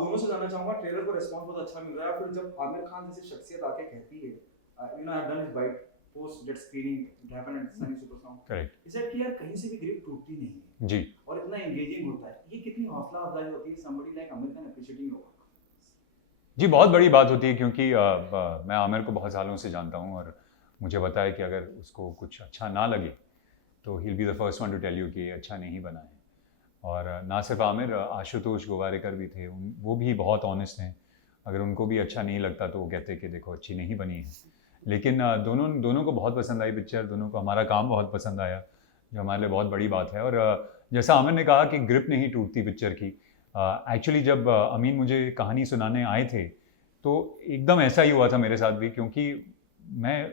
दोनों से जानना चाहूंगा, ट्रेलर को रिस्पांस बहुत अच्छा मिल रहा है, फिर जब आमिर खान जैसी शख्सियत आके कहती है, you know I have done his bite post that screening it happened at Sunny Super Sound, correct. Is that कि यार कहीं से भी ग्रिप टूटती नहीं है जी। और इतना एंगेजिंग होता है, ये कितनी हौसला अफजाई होती है somebody like Aamir Khan appreciating your work? जी, बहुत बड़ी बात होती है क्योंकि मैं आमिर को बहुत सालों से जानता हूँ और मुझे पता है कि अगर उसको कुछ अच्छा ना लगे तो he will be the first one to tell you कि ये अच्छा नहीं बना है। और ना सिर्फ आमिर, आशुतोष गोवारिकर भी थे, वो भी बहुत ऑनेस्ट हैं। अगर उनको भी अच्छा नहीं लगता तो वो कहते कि देखो अच्छी नहीं बनी है। लेकिन दोनों दोनों को बहुत पसंद आई पिक्चर, दोनों को हमारा काम बहुत पसंद आया, जो हमारे लिए बहुत बड़ी बात है। और जैसा आमिर ने कहा कि ग्रिप नहीं टूटती पिक्चर की, एक्चुअली जब अमीन मुझे कहानी सुनाने आए थे तो एकदम ऐसा ही हुआ था मेरे साथ भी, क्योंकि मैं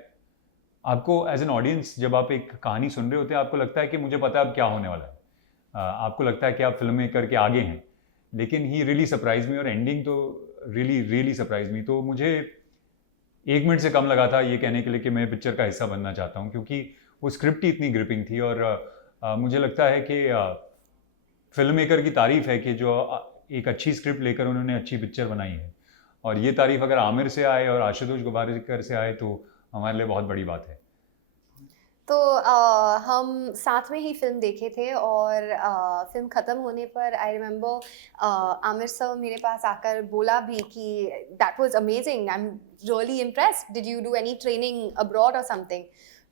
आपको एज एन ऑडियंस जब आप एक कहानी सुन रहे होते हैं आपको लगता है कि मुझे पता है अब क्या होने वाला है, आपको लगता है कि आप फिल्म मेकर के आगे हैं, लेकिन ही रियली सरप्राइज मी और एंडिंग तो रियली रियली सरप्राइज मी। तो मुझे 1 मिनट से कम लगा था ये कहने के लिए कि मैं पिक्चर का हिस्सा बनना चाहता हूँ, क्योंकि वो स्क्रिप्ट ही इतनी ग्रिपिंग थी। और मुझे लगता है कि फिल्म मेकर की तारीफ है कि जो एक अच्छी स्क्रिप्ट लेकर उन्होंने अच्छी पिक्चर बनाई है। और ये तारीफ अगर आमिर से आए और आशुतोष गोवारिकर से आए तो हमारे लिए बहुत बड़ी बात है। तो हम साथ में ही फ़िल्म देखे थे और फ़िल्म ख़त्म होने पर आई रिमेंबर आमिर सर मेरे पास आकर बोला भी कि that was amazing, I am really impressed, did you do any training abroad और समथिंग?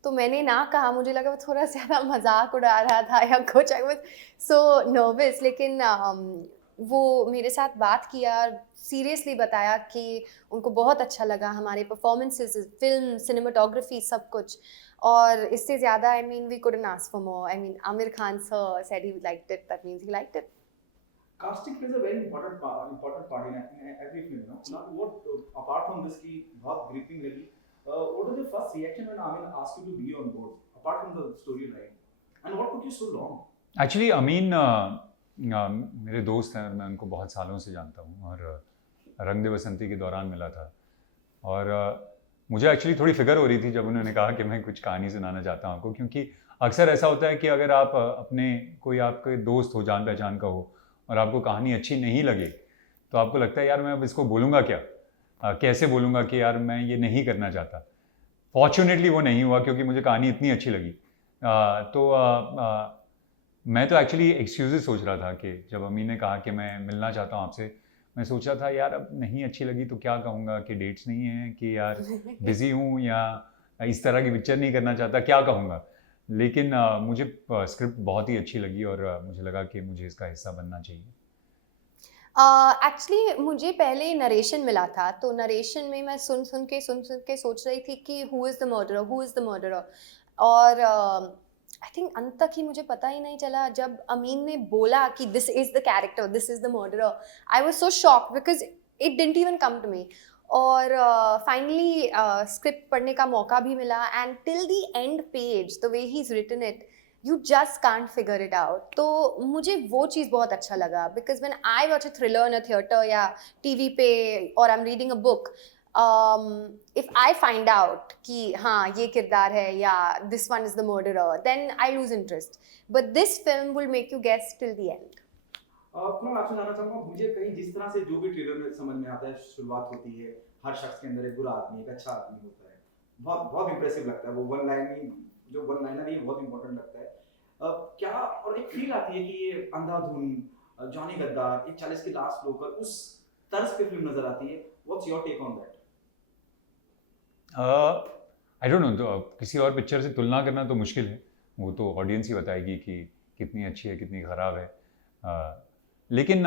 तो मैंने ना कहा, मुझे लगा वो थोड़ा ज़्यादा मजाक उड़ा रहा था या कुछ, आई वाज सो नर्वस। लेकिन वो मेरे साथ बात किया, सीरियसली बताया कि उनको बहुत अच्छा लगा हमारे परफॉर्मेंसेस, फिल्म, सिनेमाटोग्राफी, सब कुछ। और इससे ज़्यादा I mean we couldn't ask for more. I mean Aamir Khan sir said he liked it, that means he liked it. Casting plays a very important part in every film, no? Now, what apart from this की बहुत gripping लगी, what was your first reaction when Amin asked you to be on board, apart from the storyline, and what took you so long? Actually Amin मेरे दोस्त हैं और मैं उनको बहुत सालों से जानता हूँ और रंग दे बसंती के दौरान मिला था। और मुझे एक्चुअली थोड़ी फिक्र हो रही थी जब उन्होंने कहा कि मैं कुछ कहानी सुनाना चाहता हूँ आपको, क्योंकि अक्सर ऐसा होता है कि अगर आप अपने कोई आपके दोस्त हो, जान पहचान का हो, और आपको कहानी अच्छी नहीं लगे तो आपको लगता है यार मैं अब इसको बोलूँगा क्या, कैसे बोलूँगा कि यार मैं ये नहीं करना चाहता। फॉर्चुनेटली वो नहीं हुआ क्योंकि मुझे कहानी इतनी अच्छी लगी। मैं तो एक्चुअली एक्सक्यूज़ेस सोच रहा था कि जब अम्मी ने कहा कि मैं मिलना चाहता हूँ आपसे, मैं सोच रहा था यार अब नहीं अच्छी लगी तो क्या कहूँगा कि डेट्स नहीं हैं, कि यार बिज़ी हूँ, या इस तरह की पिक्चर नहीं करना चाहता, क्या कहूँगा। लेकिन मुझे स्क्रिप्ट बहुत ही अच्छी लगी और मुझे लगा कि मुझे इसका हिस्सा बनना चाहिए। एक्चुअली मुझे पहले नरेशन मिला था, तो नरेशन में मैं सुन सुन के सोच रही थी कि who is the murderer, who is the murderer. और आई थिंक अंत तक ही मुझे पता ही नहीं चला, जब अमीन ने बोला कि this is the character, this is the murderer, I was so shocked because it didn't even come to me. और फाइनली स्क्रिप्ट पढ़ने का मौका भी मिला, and till the end page the way he is written it, you just can't figure it out. तो मुझे वो चीज़ बहुत अच्छा लगा, because when I watch a thriller in a theatre या टीवी पे, और I am reading a book, if I find out कि हाँ ये किरदार है या this one is the murderer, then I lose interest, but this film will make you guess till the end. Kunal, आपसे जानना चाहूंगा, मुझे कहीं जिस तरह से जो भी ट्रेलर में समझ में आता है, शुरुआत होती है, हर शख्स के अंदर एक बुरा आदमी, एक अच्छा आदमी होता है, बहुत बहुत इंप्रेसिव लगता है वो वन लाइन ही, जो वन लाइनर ही बहुत इंपॉर्टेंट लगता है। क्या और एक फील आती है कि ये अंधाधुन, जॉनी गद्दार, एक 40 की लास्ट लोकल, उस तर्ज पे फिल्म नजर आती है। What's your take on that? I don't know, तो किसी और पिक्चर से तुलना करना तो मुश्किल है, वो तो ऑडियंस ही बताएगी कि कितनी अच्छी है कितनी ख़राब है। लेकिन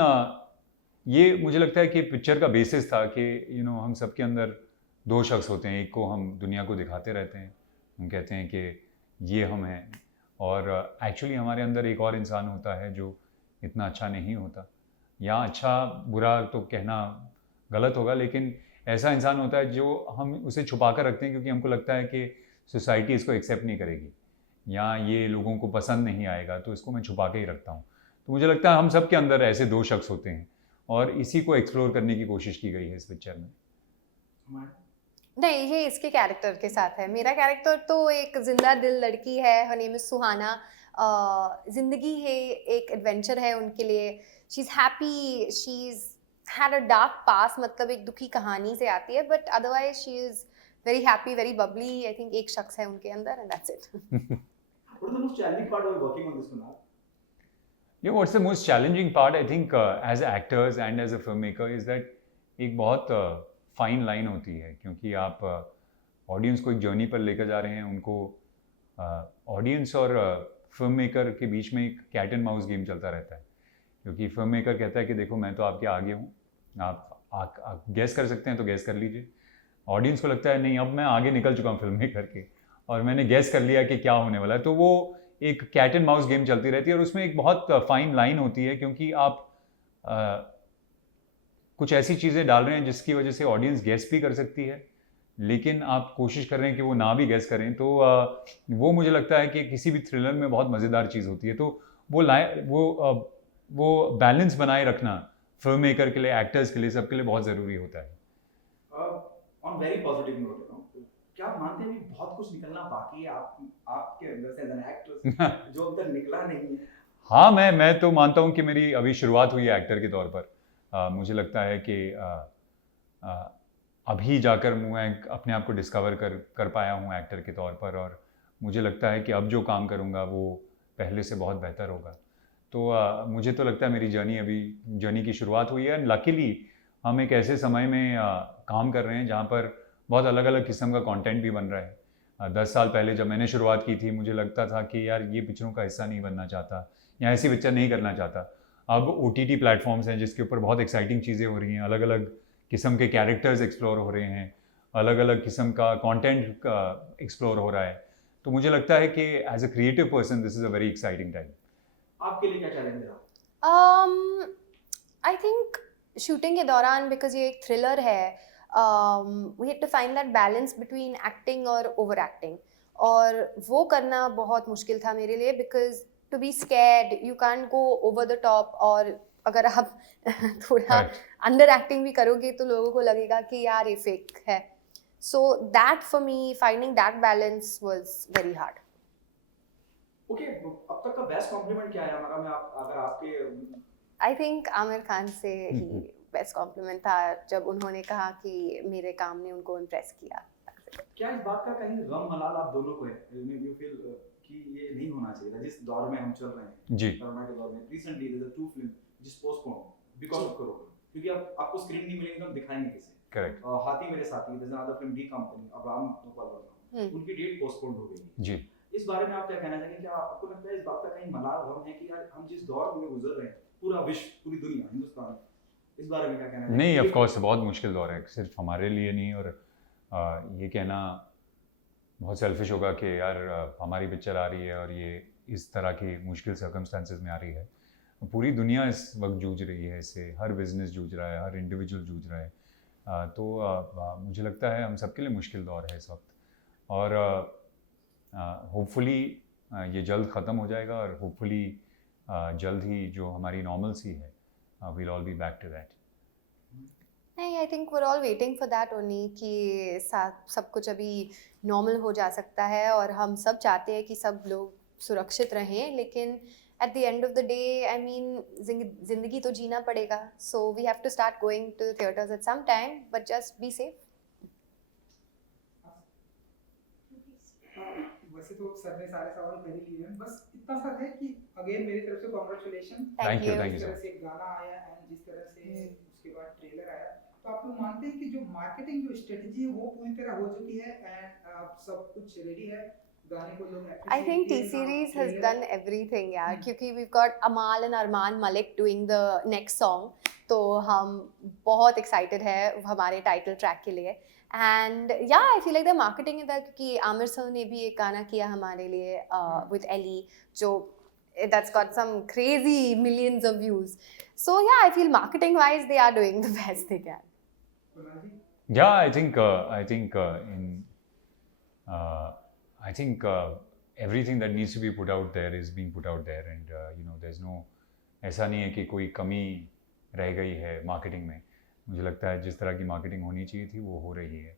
ये मुझे लगता है कि पिक्चर का बेसिस था कि हम सब के अंदर दो शख्स होते हैं, एक को हम दुनिया को दिखाते रहते हैं, हम कहते हैं कि ये हम हैं, और एक्चुअली हमारे अंदर एक और इंसान होता है जो इतना अच्छा नहीं होता, या अच्छा बुरा तो कहना गलत होगा, लेकिन ऐसा इंसान होता है जो हम उसे छुपा कर रखते हैं क्योंकि हमको लगता है कि सोसाइटी इसको एक्सेप्ट नहीं करेगी या ये लोगों को पसंद नहीं आएगा, तो इसको मैं छुपा के ही रखता हूँ। तो मुझे लगता है हम सब के अंदर ऐसे दो शख्स होते हैं और इसी को एक्सप्लोर करने की कोशिश की गई है इस पिक्चर में। नहीं, ये इसके कैरेक्टर के साथ है। मेरा कैरेक्टर तो एक जिंदा दिल लड़की है, हर नेम इज सुहाना। जिंदगी है, एक एडवेंचर है उनके लिए। She is happy, she is had a dark past, मतलब एक दुखी कहानी से आती है, but otherwise she is very happy, very bubbly. I think एक शख्स है उनके अंदर and that's it. What is the most challenging part while working on this, Kunal? Yeah, what's the most challenging part, I think, as actors and as a filmmaker is that एक बहुत fine line होती है, क्योंकि आप audience को एक journey पर लेकर जा रहे हैं, उनको ऑडियंस और फिल्म मेकर के बीच में एक कैट एंड माउस गेम चलता रहता है, क्योंकि फिल्म मेकर कहता है कि देखो मैं तो आपके आगे हूँ, आप गैस कर सकते हैं तो गैस कर लीजिए। ऑडियंस को लगता है नहीं, अब मैं आगे निकल चुका हूँ फिल्म मेकर के और मैंने गैस कर लिया कि क्या होने वाला है। तो वो एक कैट एंड माउस गेम चलती रहती है और उसमें एक बहुत फाइन लाइन होती है, क्योंकि आप कुछ ऐसी चीज़ें डाल रहे हैं जिसकी वजह से ऑडियंस गैस भी कर सकती है, लेकिन आप कोशिश कर रहे हैं कि वो ना भी गैस करें। तो वो मुझे लगता है कि किसी भी थ्रिलर में बहुत मज़ेदार चीज़ होती है। तो वो बैलेंस बनाए रखना फिल्म मेकर के लिए, एक्टर्स के लिए, सबके लिए बहुत ज़रूरी होता है। ऑन वेरी पॉजिटिव नोट, क्या आप मानते हैं अभी बहुत कुछ निकलना बाकी है आपके अंदर से एज एन एक्टर जो अब तक निकला नहीं है? हाँ, मैं तो मानता हूँ कि मेरी अभी शुरुआत हुई है एक्टर के तौर पर। मुझे लगता है कि अभी जाकर मैं अपने आप को डिस्कवर कर पाया हूँ एक्टर के तौर पर, और मुझे लगता है कि अब जो काम करूँगा वो पहले से बहुत बेहतर होगा। तो मुझे तो लगता है मेरी जर्नी की शुरुआत हुई है। लकीली हम एक ऐसे समय में काम कर रहे हैं जहाँ पर बहुत अलग अलग किस्म का कंटेंट भी बन रहा है। 10 साल पहले जब मैंने शुरुआत की थी, मुझे लगता था कि यार ये पिक्चरों का हिस्सा नहीं बनना चाहता या ऐसी पिक्चर नहीं करना चाहता। अब OTT प्लेटफॉर्म्स हैं जिसके ऊपर बहुत एक्साइटिंग चीज़ें हो रही हैं, अलग अलग किस्म के कैरेक्टर्स एक्सप्लोर हो रहे हैं, अलग अलग किस्म का कंटेंट एक्सप्लोर हो रहा है। तो मुझे लगता है कि as a creative person this is a very exciting time. आपके लिए क्या चैलेंज रहा? I think शूटिंग के दौरान, बिकॉज ये एक थ्रिलर है, we had to find that balance between acting और ओवर एक्टिंग, और वो करना बहुत मुश्किल था मेरे लिए, because to be scared you can't go over the top, और अगर आप थोड़ा अंडर एक्टिंग भी करोगे तो लोगों को लगेगा कि यार ये फेक है। So that for me, finding that balance was very hard. Okay, अब तक का बेस्ट कॉम्प्लीमेंट क्या है हमारा? मैं अगर आपके आई थिंक आमिर खान से ही बेस्ट कॉम्प्लीमेंट था जब उन्होंने कहा कि मेरे काम ने उनको इम्प्रेस किया। क्या इस बात का कहीं गम मलाल आप दोनों को है? यू फील कि ये नहीं होना चाहिए था जिस दौर में हम चल रहे हैं जी, कोरोना के दौर में? रिसेंटली देयर आर 2 फिल्म जिस पोस्टपोन बिकॉज़ ऑफ कोरोना, क्योंकि अब आपको स्क्रीन नहीं मिलेगी तो हम दिखाएंगे किसे? Correct Haathi Mere Saathi, there is another film D Company, Abraham Gopal Varma, उनकी डेट पोस्टपोन हो गई है। जी। इस बारे में आप क्या कहना चाहेंगे? क्या आपको लगता है इस बात का कहीं मलाल गम है कि यार हम जिस दौर में गुजर रहे हैं, पूरा विश्व, पूरी दुनिया, हिंदुस्तान, इस बारे में क्या कहना चाहेंगे? नहीं, ऑफ कोर्स बहुत मुश्किल दौर है, सिर्फ हमारे लिए नहीं, और ये कहना बहुत सेल्फिश होगा कि यार हमारी पिक्चर आ रही है और ये इस तरह की मुश्किल सर्कमस्टेंसेस में आ रही है। पूरी दुनिया इस वक्त जूझ रही है इससे, हर बिजनेस जूझ रहा है, हर इंडिविजुअल जूझ रहा है। तो मुझे लगता है हम सबके लिए मुश्किल दौर है इस वक्त, और होपफुली ये जल्द ख़त्म हो जाएगा, और होपफुली जल्द ही जो हमारी नॉर्मलसी है, we'll all be back to that. नहीं, I think we're all waiting for that only कि सब कुछ अभी नॉर्मल हो जा सकता है, और हम सब चाहते हैं कि सब लोग सुरक्षित रहें, लेकिन at the end of the day, I mean, जिंदगी तो जीना पड़ेगा, so we have to start going to the theaters at some time, but just be safe. वैसे तो सर ने सारे सवाल कर ही लिए हैं, बस इतना सा है कि अगेन मेरी तरफ से congratulation. Thank you, thank you जिस so तरह much. से गाना आया एंड जिस तरह से उसके बाद ट्रेलर आया, तो आप लोग मानते हैं कि जो मार्केटिंग जो स्ट्रेटजी है वो पूरी तरह हो चुकी है एंड सब कुछ रेडी है? गाने को लोग I think T-Series has done everything यार, क्योंकि we've got Amal and Arman Malik doing the next song, तो हम बहुत excited है हमारे टाइटल ट्रैक के लिए, and yeah, I feel like the marketing is that, क्योंकि आमिर सर ने भी एक गाना किया हमारे लिए with Ellie, जो that's got some crazy millions of views, so yeah, I feel marketing wise they are doing the best they can. Yeah, I think everything that needs to be put out there is being put out there, and there's no, ऐसा नहीं है कि कोई कमी रह गई है marketing में। मुझे लगता है जिस तरह की मार्केटिंग होनी चाहिए थी वो हो रही है,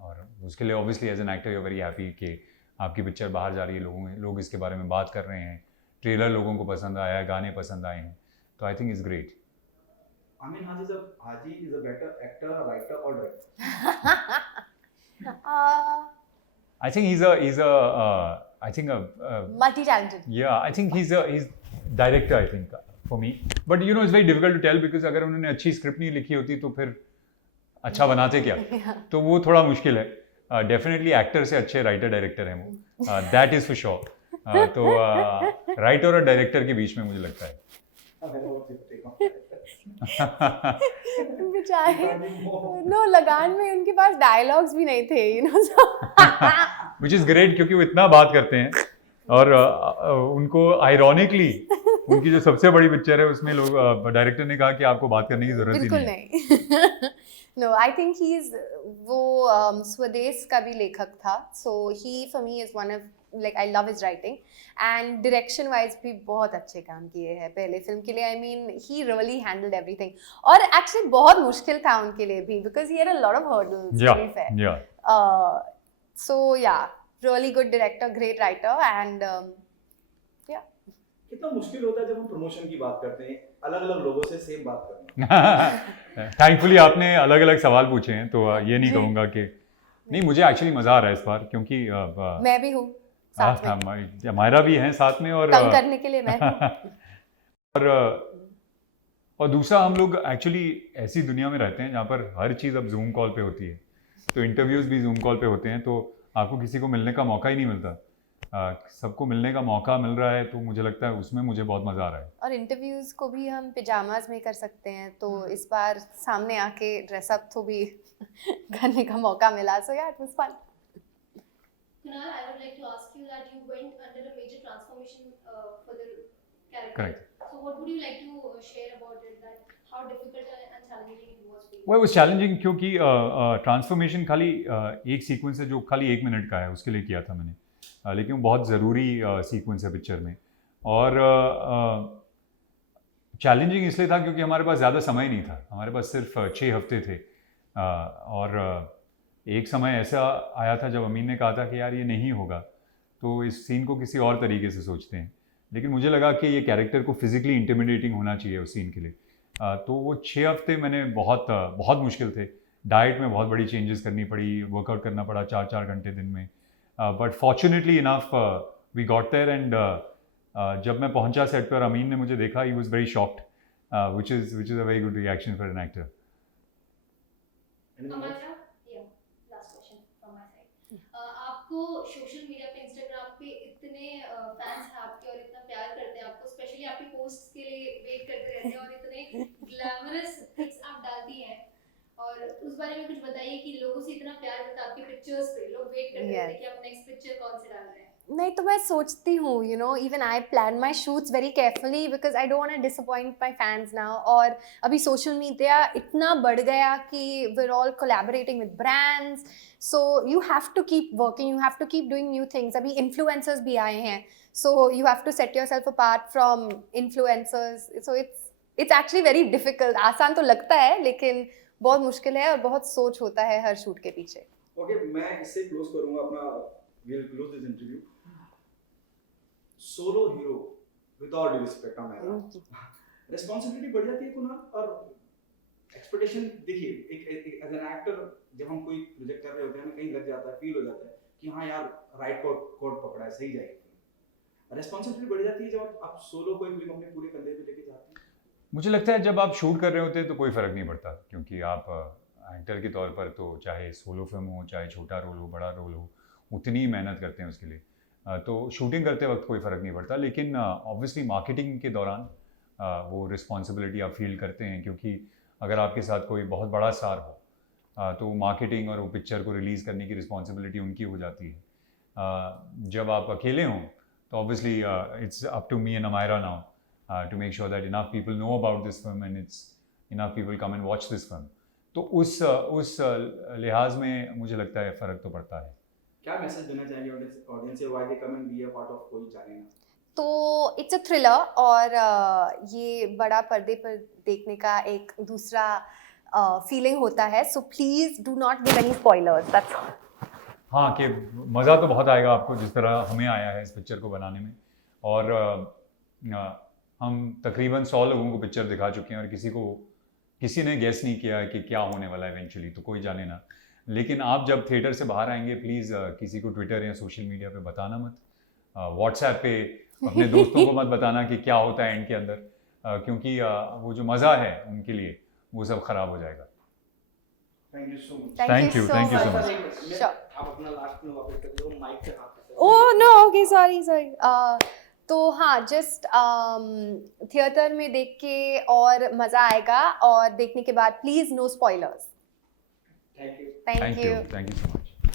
और उसके लिए obviously as an actor you very happy कि आपकी पिक्चर बाहर जा रही है, लोग इसके बारे में बात कर रहे हैं, ट्रेलर लोगों को पसंद आया है, गाने पसंद आए हैं, तो I think it's great. Amin Haji is a better actor, writer, or director? I think he's a multi-talented. yeah, I think he's director, I think, for me. But you know, it's very difficult to tell because अगर उन्होंने अच्छी script नहीं लिखी होती तो फिर अच्छा बनाते क्या? तो वो थोड़ा मुश्किल है. डेफिनेटली एक्टर से अच्छे राइटर डायरेक्टर हैं वो. That is for sure. तो राइटर और डायरेक्टर के बीच में मुझे लगता है. बेचारे नो लगान में उनके पास डायलॉग्स भी नहीं थे, you know. Which is great क्योंकि वो इतना बात करते हैं और उनको आयरॉनिकली उनकी जो सबसे बड़ी पिक्चर है उसमें लोग डायरेक्टर ने कहा कि आपको बात करने की जरूरत ही बिल्कुल नहीं. No I think he is वो स्वदेश का भी लेखक था, so he for me is one of like I love his writing and direction wise भी बहुत अच्छे काम किए हैं पहले फिल्म के लिए. I mean he really handled everything और एक्चुअली बहुत मुश्किल था उनके लिए भी because he had a lot of hurdles to be fair. So yeah, really good director, great writer, and yeah. कितना मुश्किल होता है जब हम प्रमोशन की बात करते हैं अलग अलग लोगों से सेम बात करना. थैंकफुली आपने अलग अलग सवाल पूछे हैं तो ये नहीं कहूँगा कि नहीं. मुझे एक्चुअली मज़ा आ रहा है इस बार क्योंकि मैं भी हूँ साथ में. मायरा भी हैं साथ में और तंग करने के लिए मैं हूँ. और दूसरा हम लोग एक्चुअली ऐसी दुनिया में रहते हैं जहाँ पर हर चीज़ अब जूम कॉल पे होती है. तो इंटरव्यूज़ भी जूम कॉल पे होते हैं तो आपको किसी को मिलने का मौका ही नहीं मिलता. सबको मिलने का मौका मिल रहा है तो मुझे लगता है उसमें मुझे बहुत मज़ा आ रहा है. और इंटरव्यूज को भी हम पिजामाज में कर सकते हैं तो इस बार सामने आके ड्रेसअप तो भी करने का मौका मिला. So yeah it was fun. Kunal, I would like to ask you that you went under a major transformation for the character. Correct. So what would you like to share about it? That how difficult and challenging it was for you? वो challenging क्योंकि transformation खाली एक sequence है जो खाली 1 minute का है उसके लिए किया था मैंने. लेकिन वो बहुत ज़रूरी सीक्वेंस है पिक्चर में. और चैलेंजिंग इसलिए था क्योंकि हमारे पास ज़्यादा समय नहीं था. हमारे पास सिर्फ 6 हफ्ते थे. और एक समय ऐसा आया था जब अमीन ने कहा था कि यार ये नहीं होगा तो इस सीन को किसी और तरीके से सोचते हैं. लेकिन मुझे लगा कि ये कैरेक्टर को फिजिकली इंटिमिडेटिंग होना चाहिए उस सीन के लिए. तो वो 6 हफ्ते मैंने बहुत मुश्किल थे. डाइट में बहुत बड़ी चेंजेस करनी पड़ी, वर्कआउट करना पड़ा 4-4 घंटे दिन में. But fortunately enough we got there and जब मैं पहुंचा सेट पर अमीन ने मुझे देखा, he was very shocked, which is a very good reaction for an actor. Amanda, yeah, last question from my side. आपको सोशल मीडिया पे इंस्टाग्राम पे इतने फैंस हैं आपके और इतना प्यार करते हैं आपको, स्पेशली आपकी पोस्ट के लिए वेट करते रहते हैं और इतने ग्लैमरस पिक्स आप डालती हैं और उस बारे में कुछ बताइए कि लोगों से इतना प्यार मिलता है आपकी पिक्चर्स पे, लोग वेट करते रहते हैं कि आप नेक्स्ट पिक्चर कौन से डाल रहे हैं. नहीं तो मैं सोचती हूँ, you know, even I plan my shoots very carefully because I don't want to disappoint my fans now. और अभी सोशल मीडिया इतना बढ़ गया कि we are all collaborating with brands, so you have to keep working, you have to keep doing new things. अभी influencers भी आए हैं, so you have to set yourself apart from influencers. So it's actually very difficult. आसान तो लगता है लेकिन बहुत मुश्किल है और बहुत सोच होता है हर शूट के पीछे. ओके, मैं इससे क्लोज करूंगा अपना, will close this interview. Solo hero, with all due respect हमारा, रिस्पांसिबिलिटी बढ़ जाती है कुनाल. और एक्सपेक्टेशन देखिए, एक एज एन एक्टर जब हम कोई प्रोजेक्ट कर रहे होते हैं हमें कहीं लग जाता है, फील हो जाता है कि हाँ यार राइट कोड पकड़ा है, सही जाएगी. रिस्पांसिबिलिटी बढ़ जाती है जब आप सोलो कोई फिल्म अपने पूरे कंधे पे लेके जाते हैं. मुझे लगता है जब आप शूट कर रहे होते हैं तो कोई फ़र्क नहीं पड़ता क्योंकि आप एक्टर के तौर पर तो चाहे सोलो फिल्म हो, चाहे छोटा रोल हो, बड़ा रोल हो, उतनी ही मेहनत करते हैं उसके लिए. तो शूटिंग करते वक्त कोई फ़र्क नहीं पड़ता. लेकिन ऑब्वियसली मार्केटिंग के दौरान वो रिस्पॉन्सिबिलिटी आप फील करते हैं क्योंकि अगर आपके साथ कोई बहुत बड़ा स्टार हो तो मार्केटिंग और वो पिक्चर को रिलीज़ करने की रिस्पॉन्सिबिलिटी उनकी हो जाती है. जब आप अकेले हों तो obviously it's up to me and Amyra now to make sure that enough people know about this film and it's enough people come and watch this film. तो उस लिहाज में मुझे लगता है फ़र्क तो पड़ता है. क्या मैसेज देना चाहेंगे ऑडियंस से, why they come and be a part of कोई जाने ना? तो इट्स अ थ्रिलर और ये बड़ा पर्दे पर देखने का एक दूसरा फीलिंग होता है. So please do not give any spoilers, that's all. हाँ, कि मज़ा तो बहुत आएगा आपको जिस तरह हमें आया है इस पिक्चर को बनाने में. और हम तकरीबन 100 लोगों को पिक्चर दिखा चुके हैं और किसी को किसी ने गेस नहीं किया कि क्या होने वाला है इवेंचुअली, तो कोई जाने ना। लेकिन आप जब थिएटर से बाहर आएंगे प्लीज़ किसी को ट्विटर या सोशल मीडिया पे बताना मत, व्हाट्सएप पे अपने दोस्तों को मत बताना कि क्या होता है एंड के अंदर, क्योंकि वो जो मज़ा है उनके लिए वो सब ख़राब हो जाएगा। Thank you so much. Thank you, thank you so much. Sure. आप अपना लास्ट में वापस कर दो, माइक पे हाथ रखो। Oh no, okay, sorry sorry. तो हाँ, जस्ट थिएटर में देख के और मज़ा आएगा, और देखने के बाद please no spoilers. Thank you. Thank you. Thank you so much.